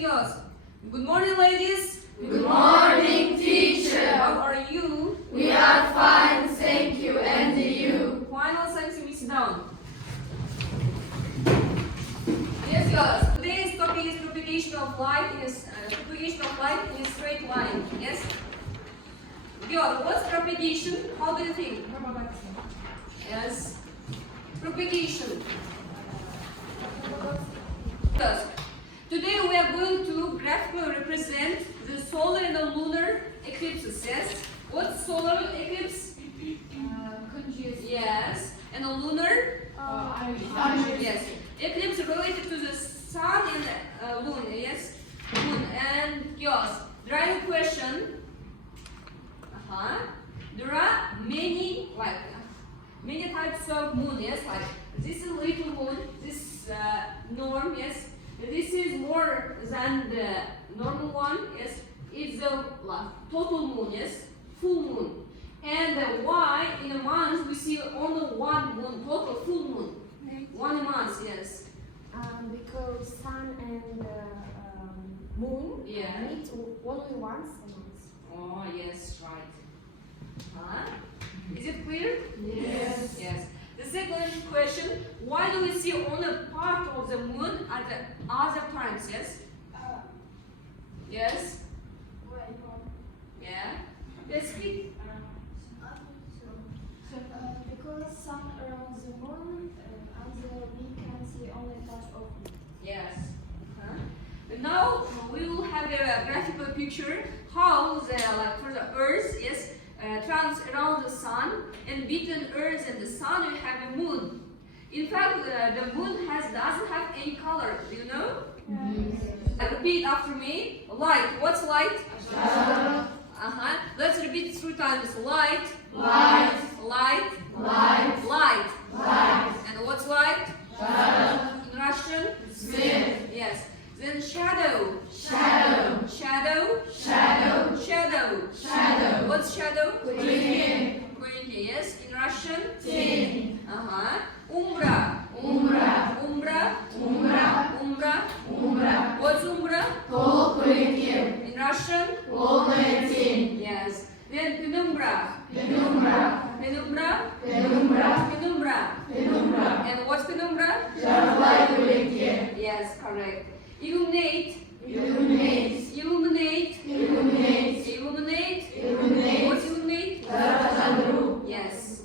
girls. Good morning, ladies. Good morning, teacher. How are you? We are fine, thank you. And you? Final thanks you, sit down. Yes, girls. Today's topic is propagation of light in a straight line. Yes. Girl, what's propagation? How do you think? Yes. Propagation. Yes. Today we are going to graphically represent the solar and the lunar eclipses. Yes. What's solar eclipse? Yes. And a lunar? Yes. Eclipse related to the sun and moon. Yes. Moon. And yes. Drawing question. There are many types of moon. Yes. Like this is little moon. This norm. Yes. This is more than the normal one. Yes. It's the total moon. Yes. Full moon. And why in a month we see only one moon, total full moon? 1 month, yes. Because sun and moon meet only once a month. Oh, yes, right. Is it clear? Yes. Yes. The second question, why do we see only part of the moon at the other times? Yes? Yes? Yeah? Let's speak. Because sun around the moon and we can see only part of it. Yes. And now we will have a graphical picture how for the Earth is turns around the sun, and between Earth and the sun we have a moon. In fact, the moon doesn't have any color. Do you know? Yes. Repeat after me. Light. What's light? Shadow. Let's repeat 3 times. Light. Light. Light. Light. Light. Light. And what's light? Shadow. In Russian? Свет. Yes. Then shadow. Shadow. Shadow. Shadow. Shadow. Shadow. What's shadow? Тень. Yes. In Russian? Тень. Umbra. Умра. Umbra. Умра. Umbra. Умра. What's umbra? Толпы тень. In Russian? Полная тень. Yes. Then penumbra. Пенумбра. Penumbra. Пенумбра. Penumbra. Пенумбра. And what's penumbra? Жарлай вдалеке. Yes, correct. Illuminate. Illuminate. Illuminate. Illuminate. Illuminate. Illuminate. What's illuminate? Жаржандру. Yes.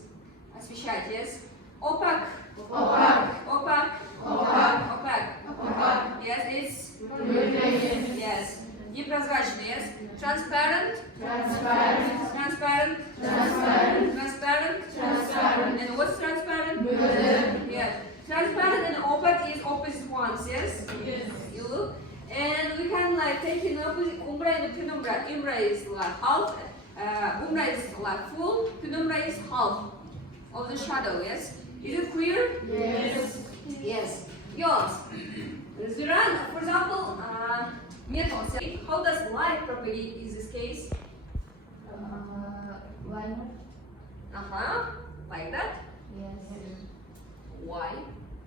Освещать, yes. Opaque. Опак. Opaque. Опак. Opaque. Опак. Yes, it's. Выглядит. Yes. Непрозрачный, yes. Transparent. Transparent. Transparent. Transparent. Transparent. Transparent. And what's transparent? Выглядит. Yeah. Transparent and opaque is opposite ones, yes? Yes. You look. And we can take an opposite umbra and penumbra. Umbra is half, umbra is full, penumbra is half of the shadow, yes? Is it clear? Yes. Yes. Yours. There are, for example, metals. How does light propagate in this case? Liner? Like that? Yes. Why?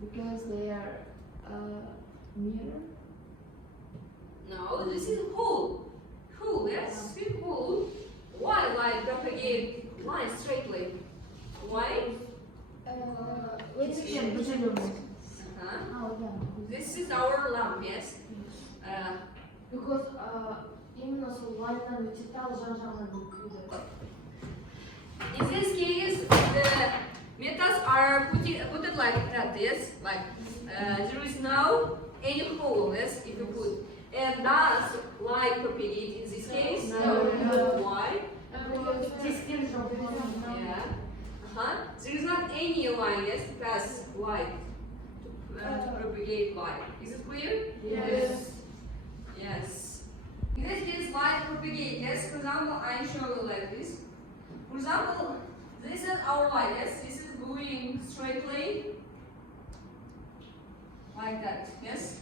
Because they are mirror. No, this is whole. Whole, yes? Big whole. Why light propagate line straightly? Why? This is our lamp, yes? Because именно с лайнером читал Жан-Жан Люк. In this case, the metals are put like that, yes? Like there is no any hole, yes? If you put. And does light propagate in this case? No. Why? Yeah. There is not any line, yes, pass light to propagate light. Is it clear? Yes. Yes. In this case, light propagate. Yes. For example, I show you like this. For example, this is our light. Yes. This is going straightly like that. Yes.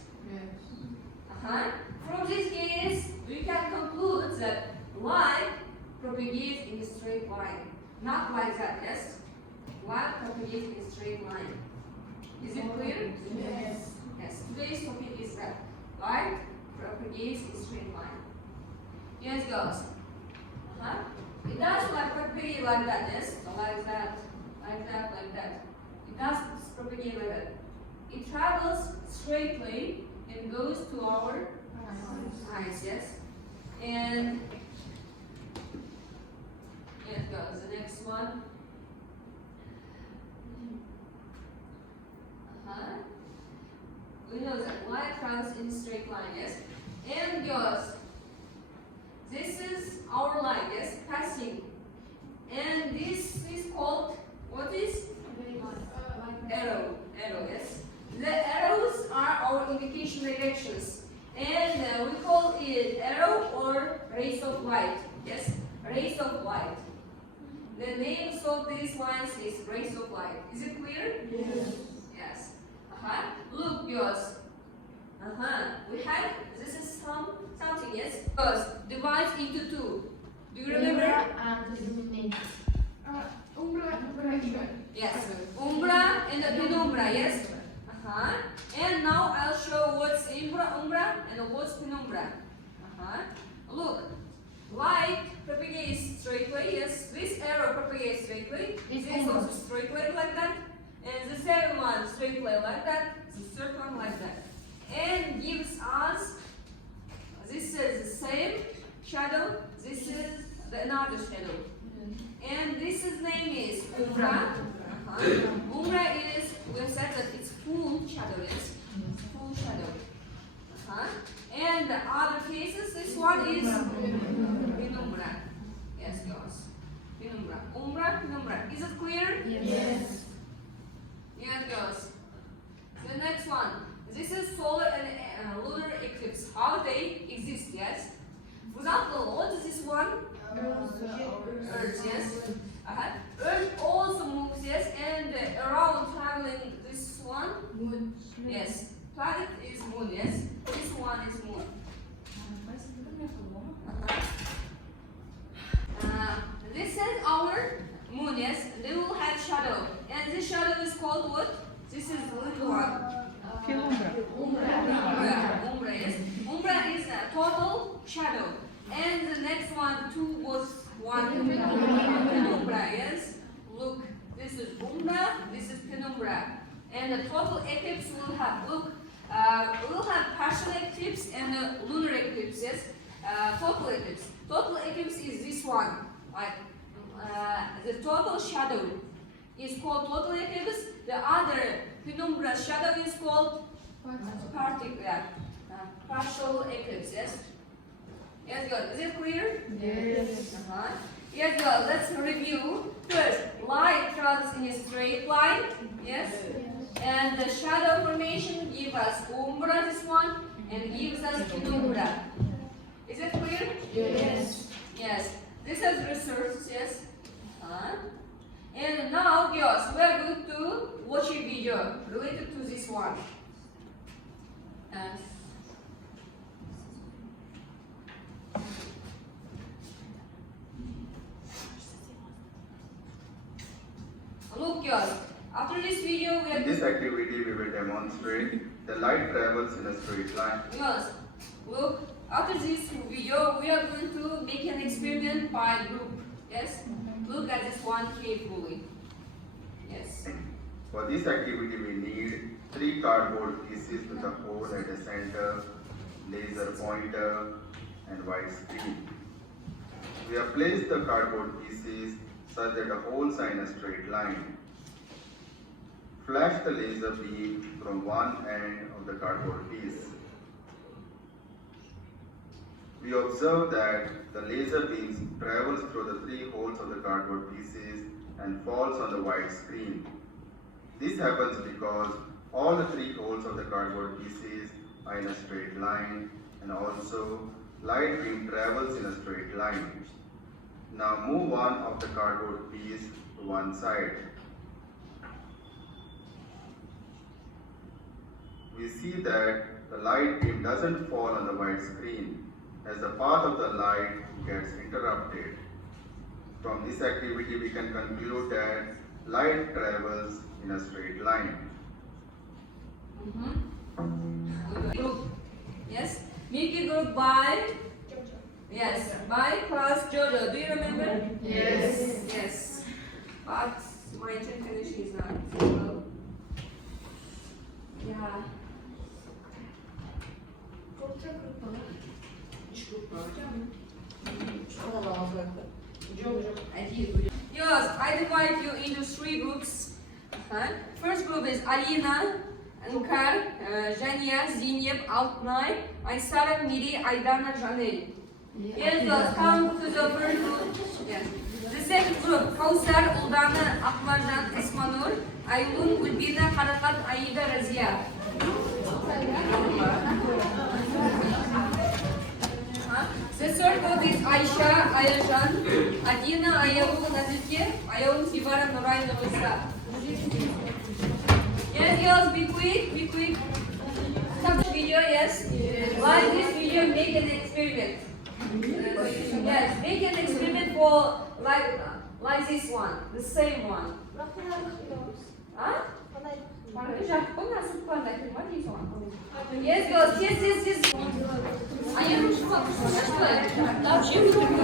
From this case, we can conclude that light propagates in a straight line. Not like that, yes? Light propagates in a straight line. Is it clear? Yes. Yes. Today's topic is that light propagates in straight line. Yes, girls. It does like propagate like that, yes? So like that, like that, like that. It does propagate like that. It travels straightly and goes to our eyes, yes? And yes, girls, the next one. We know that light travels in straight line, yes? And girls, this is our line, yes? Passing. And this is called, what is? Arrow, yes? The arrows are our indication directions. And we call it arrow or rays of light, yes? Rays of light. The names of these lines is rays of light. Is it clear? Yes. Yes. Look, girls. We have, this is something, yes? Girls, divides into two. Do you remember? And illuminate. Umbra. Yes. Umbra and the penumbra, yes? And now I'll show what's umbra and what's penumbra. Look, light propagates straightly, yes? This arrow propagates straightly. It's This also straightly like that. And the second one straightly like that. The third one like that. And gives us, this is the same shadow, this is another shadow. And this is name is umbra. Umbra is, we said that it's full shadow, yes? Full shadow. And the other cases, this one is penumbra. Yes, girls. Penumbra. Umbra, penumbra. Is it clear? Yes. Yes, girls. The next one. This is solar and lunar eclipse. How they exist, yes? For example, what is this one? Earth, yes? Earth also moves, yes, and around traveling this one. Moon. Yes. Planet is moon, yes? This one is moon. This is our moon, yes? They will have shadow. And this shadow is called what? This is little one. Umbra, yes? Umbra is a total shadow. And the next one, two was one. Penumbra, yes? Look, this is umbra, this is penumbra. And the total eclipse will have, look, we'll have partial eclipse and a lunar eclipse, yes? Total eclipse. Total eclipse is this one. Like, the total shadow is called total eclipse. The other penumbra shadow is called partial eclipse, yes? Yes, good. Is it clear? Yes. Yes, good. Let's review. First, light travels in a straight line, yes? And the shadow formation gives us umbra, this one, and gives us penumbra. Is it clear? Yes. Yes. This is research, yes? And now, girls, we are going to watch a video related to this one. Look, girls, after this video, we are In this activity, we will demonstrate the light travels in a straight line. Girls, look, after this video, we are going to make an experiment by group. Yes? Look at this one carefully. Yes. For this activity, we need 3 cardboard pieces with a hole at the center, laser pointer, and white screen. We have placed the cardboard pieces such that the holes are in a straight line. Flash the laser beam from one end of the cardboard piece. We observe that the laser beam travels through the 3 holes of the cardboard pieces and falls on the white screen. This happens because all the 3 holes of the cardboard pieces are in a straight line, and also light beam travels in a straight line. Now move one of the cardboard piece to one side. We see that the light beam doesn't fall on the white screen, as the path of the light gets interrupted. From this activity, we can conclude that light travels in a straight line. Group. Yes? Make group by, yes, by class Jojo. Do you remember? Yes. Yes. But my interconnection is not well. Yeah. Yes, I divide you into 3 groups. First group is Alina, Ankar, Jania, Zineb, Altnay, Aysara, Miri, Aydana, Janel. Yes, girls, come to the first group. Yes. The second group, Kausar, Uldana, Akmarjan, Esmanur, Aylun, Gulbina, Harakat, Aida, Razia. The third group is Aisha, Ayajan, Adina, Ayalu, Nazike, Ayalu, Sivara, Norai, Novisa. Yes, girls, be quick. Stop the video, yes? Like this video, make an experiment. Yes, make an experiment for like this one, the same one. Huh? Yes, girls, yes. А я лучше фокус, что это? Вообще, сидеть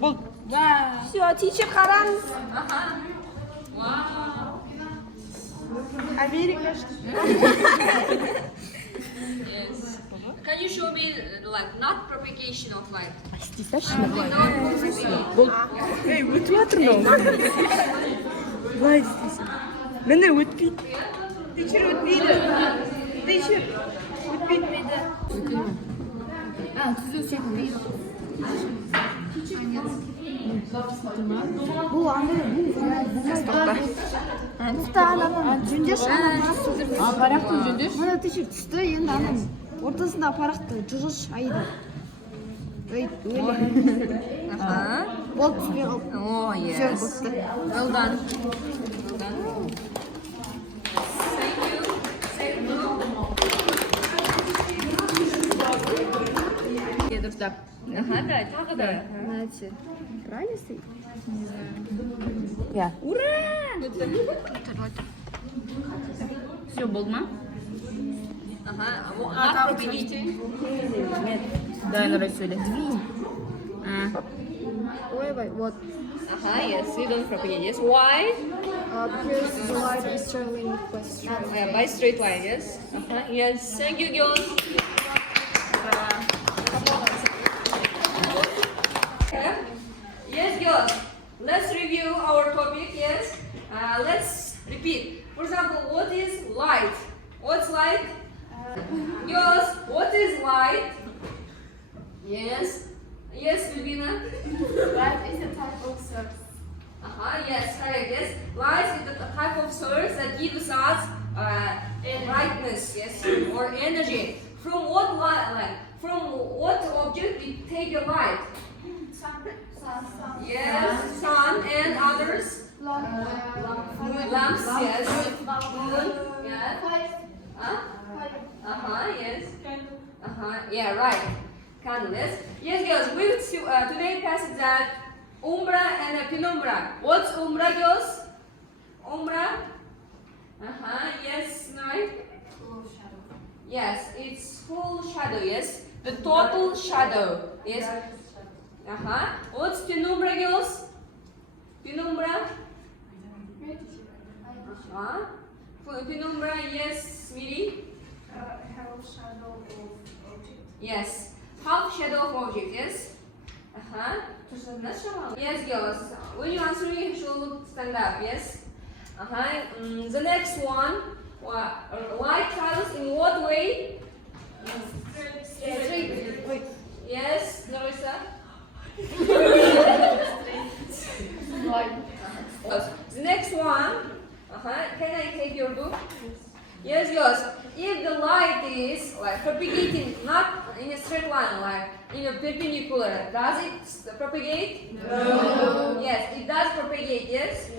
Вот. Все, teacher қараңыз. Америка. Yes. Can you show me like not propagation of light? Ей, өтіп жатыр мынау. Былай істейсің. Міне өтпейді. Teacher өтпейді. Teacher өтпейді. Бұл андай жүндеш парақтың жүндеш мына тишер түсті енді аның ортасында парақты жүгіш айда болды түспей қалды. Oh yes. Well done. Дұрыстап. Да, тағы да. Правильно стоит? Я. Ура! Все, болды ма? Ага. Not propagating. Давай, Нұрай, сөйле. Why by what? Yes, we don't propagate. Yes, why? Because the light is traveling by straight. By straight line. Yes. Yes. Thank you, girls. Yes, girls. Let's review our topic. Yes. Let's repeat. For example, what is light? What's light? Girls, what is light? Yes. Yes, Rubina. Light is a type of source. Yes, correct. Yes, light is the type of source that gives us brightness, yes, or energy. From what light? From what object we take the light? Sun. Yes, sun and others. Lamps, yes. Moon, yeah. Yes. Yeah, right. Candles. Yes, girls. We will today pass that umbra and penumbra. What's umbra, girls? Umbra. Yes, right. Yes, it's full shadow. Yes, the total shadow. Yes. What's penumbra, girls? Penumbra. Penumbra. Yes, Miri. Half shadow of object. Yes. Half shadow of object. Yes. Yes, girls. When you answer, you should stand up. Yes. The next one. Light travels in what way? Straight. Yes, Narissa. The next one. Can I take your book? Yes, girls. If the light is propagating not in a straight line, like in a perpendicular, does it propagate? No. Yes, it does propagate. Yes.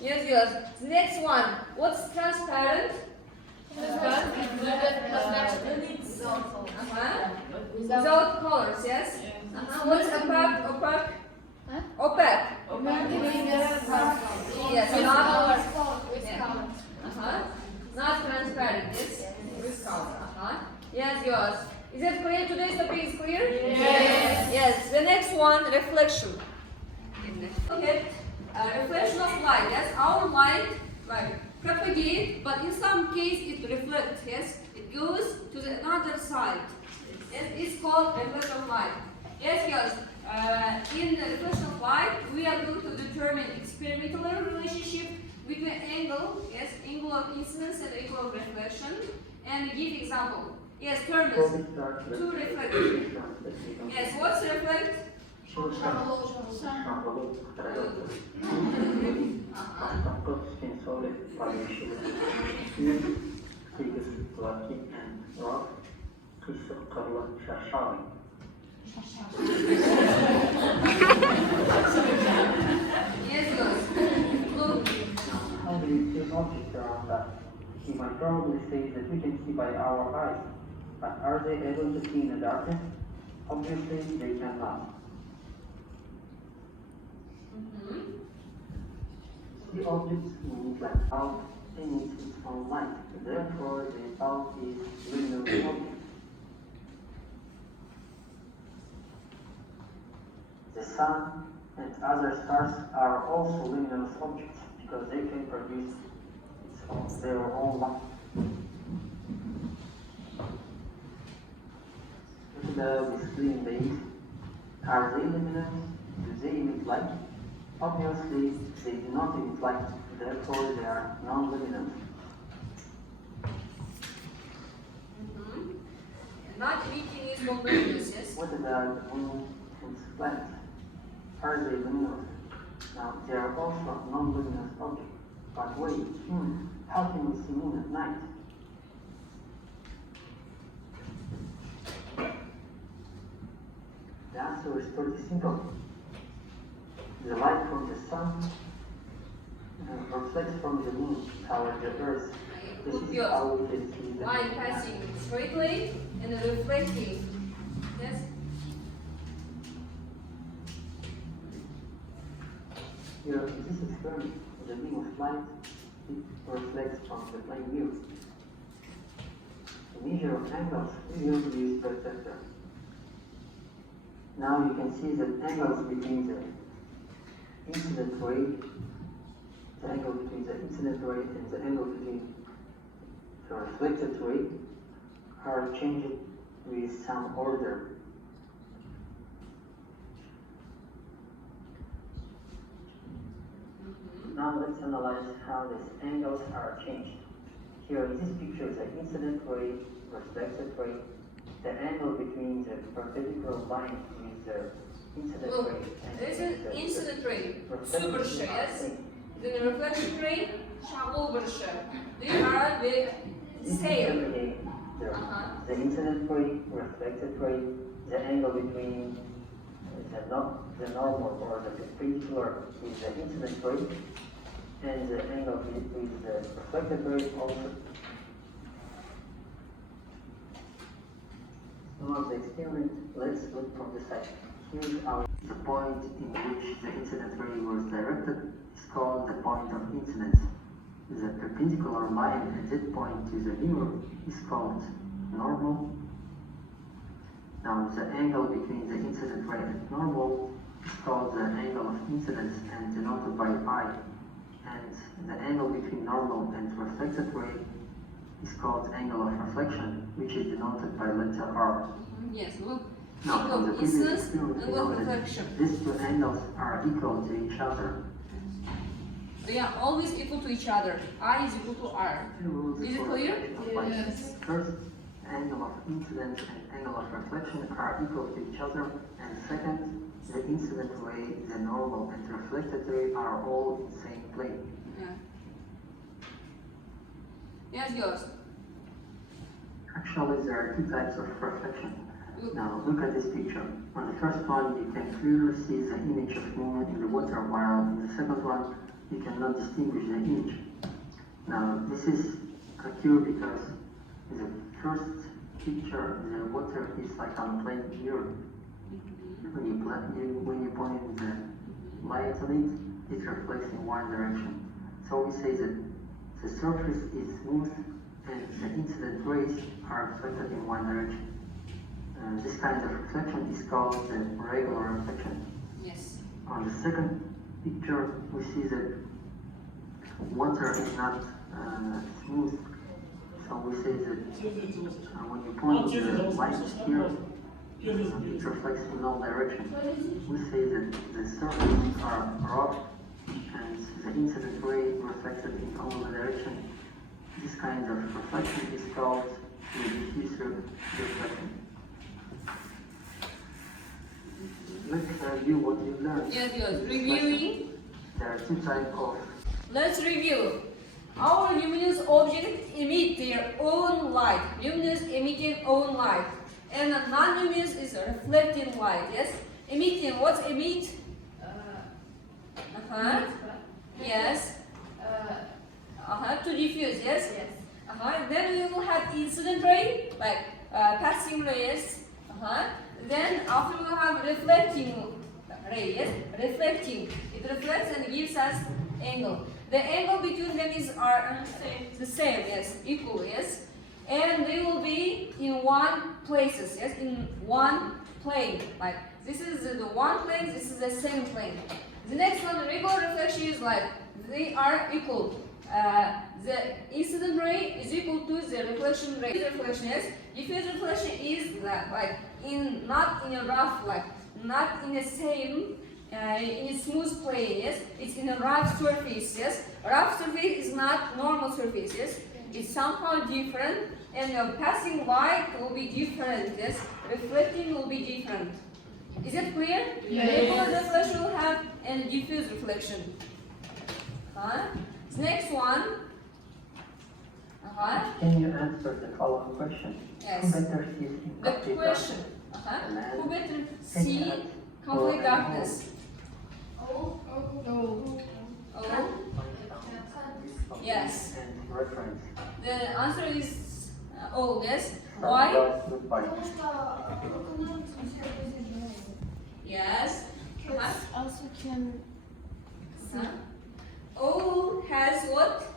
Yes, girls. The next one. What's transparent? Without colors. Yes. What's opaque? Opaque. Yes. Not transparent. Yes. With color. Yes, girls. Is it clear? Today's topic is clear? Yes. Yes. The next one, reflection. Okay. Reflection of light. Yes. Our light propagate, but in some case it reflects. Yes. It goes to the another side. Yes. It's called reflection of light. Yes, girls. In the reflection of light, we are going to determine experimental relationship between angle, yes, angle of incidence and angle of reflection, and give example. Yes, terms to reflect. Yes, what's reflect? Yes, girls. Look. How do you see objects around us? We might probably say that we can see by our eyes, but are they able to see in the darkness? Obviously, they cannot. The objects move like out emits its own light, therefore the out is lunar object. The sun and other stars are also luminous objects because they can produce their own light. Look at the screen beneath. Are they luminous? Do they emit light? Obviously, they do not emit light, therefore they are non-luminous. Not emitting is non-luminous, yes? What about the moon and planets? Are they luminous? Now, they are also non-luminous objects. But wait, how can we see moon at night? The answer is pretty simple. The light from the sun reflects from the moon toward the earth. This is how we can see the light passing straightly and reflecting. Yes? Here, in this experiment, the beam of light it reflects from the plane view. To measure angles, we usually use protractor. Now you can see the angles between the incident ray, the angle between the incident ray and the angle between the reflected ray are changed with some order. Now let's analyze how these angles are changed. Here in this picture, the incident ray, reflected ray, the angle between the perpendicular line with the incident Look, ray and this the is incident ray, reflected super ray ray, are yes? same. The reflection ray, over They are the This is same. everyday. Uh-huh. The incident ray, reflected ray, the angle between the normal or the perpendicular with the incident ray, and the angle with the reflected ray also. Now the experiment, let's look from the side. Here's the point in which the incident ray was directed is called the point of incidence. The perpendicular line at that point to the mirror is called normal. Now the angle between the incident ray and normal is called the angle of incidence and denoted by I. And the angle between normal and reflected ray is called angle of reflection, which is denoted by letter R. Yes, look. Now, from Angle the of previous incidence, experiment, we angle know of that reflection. these two angles are equal to each other. They are always equal to each other. I is equal to R. Two rules Is it for clear? reflection of light. Yes. First, angle of incidence and angle of reflection are equal to each other, and second, the incident ray, the normal, and the reflected ray are all in the same plane. Yeah. Yes, yours. Actually, there are two types of reflection. Look. Now, look at this picture. On the first one, you can clearly see the image of moon in the water, while in the second one, you cannot distinguish the image. Now, this is occurred because in the first picture, the water is like on a plain mirror. When you point the light on it, it reflects in one direction. So we say that the surface is smooth and the incident rays are reflected in one direction. This kind of reflection is called the regular reflection. Yes. On the second picture, we see that water is not smooth. So we say that when you point the light here, it reflects in all directions. We say that the surfaces are rough and the incident ray reflected in all directions. This kind of reflection is called the diffuse reflection. Let's review what you learned. Yes, yours. Reviewing. There are two types of. Let's review. Our luminous objects emit their own light. Luminous emitting own light. And non-luminous is reflecting light. Yes? Emitting. What's emit? Yes. To diffuse. Yes? Yes. Then we will have incident ray, like passing rays. Then after we will have reflecting ray. Yes? Reflecting. It reflects and gives us angle. The angle between them is the same, yes, equal, yes. And they will be in one places, yes, in one plane. Like this is the one plane, this is the same plane. The next one, the regular reflection is like they are equal. The incident ray is equal to the reflection ray. Diffuse reflection, yes. Diffuse reflection is like not in a rough, like not in the same. In a smooth plane, yes, it's in a rough surface, yes. Rough surface is not normal surface, yes. It's somehow different, and the passing light will be different, yes. Reflecting will be different. Is it clear? Yes. Regular reflection will have and diffuse reflection. The next one. Can you answer the following question? Yes. Who better sees in The complete question. darkness? Who better Can you see add complete or darkness? Oh. Oh. Yes. And reference. The answer is O, yes. From Why? God's goodbye. Yes. Also can O has what?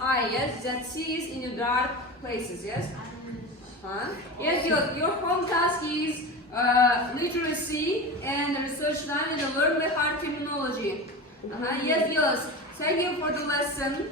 I, yes, that sees in the dark places, yes? Yes, your home task is literacy and research time and learn by heart terminology. Yes, yes. Thank you for the lesson.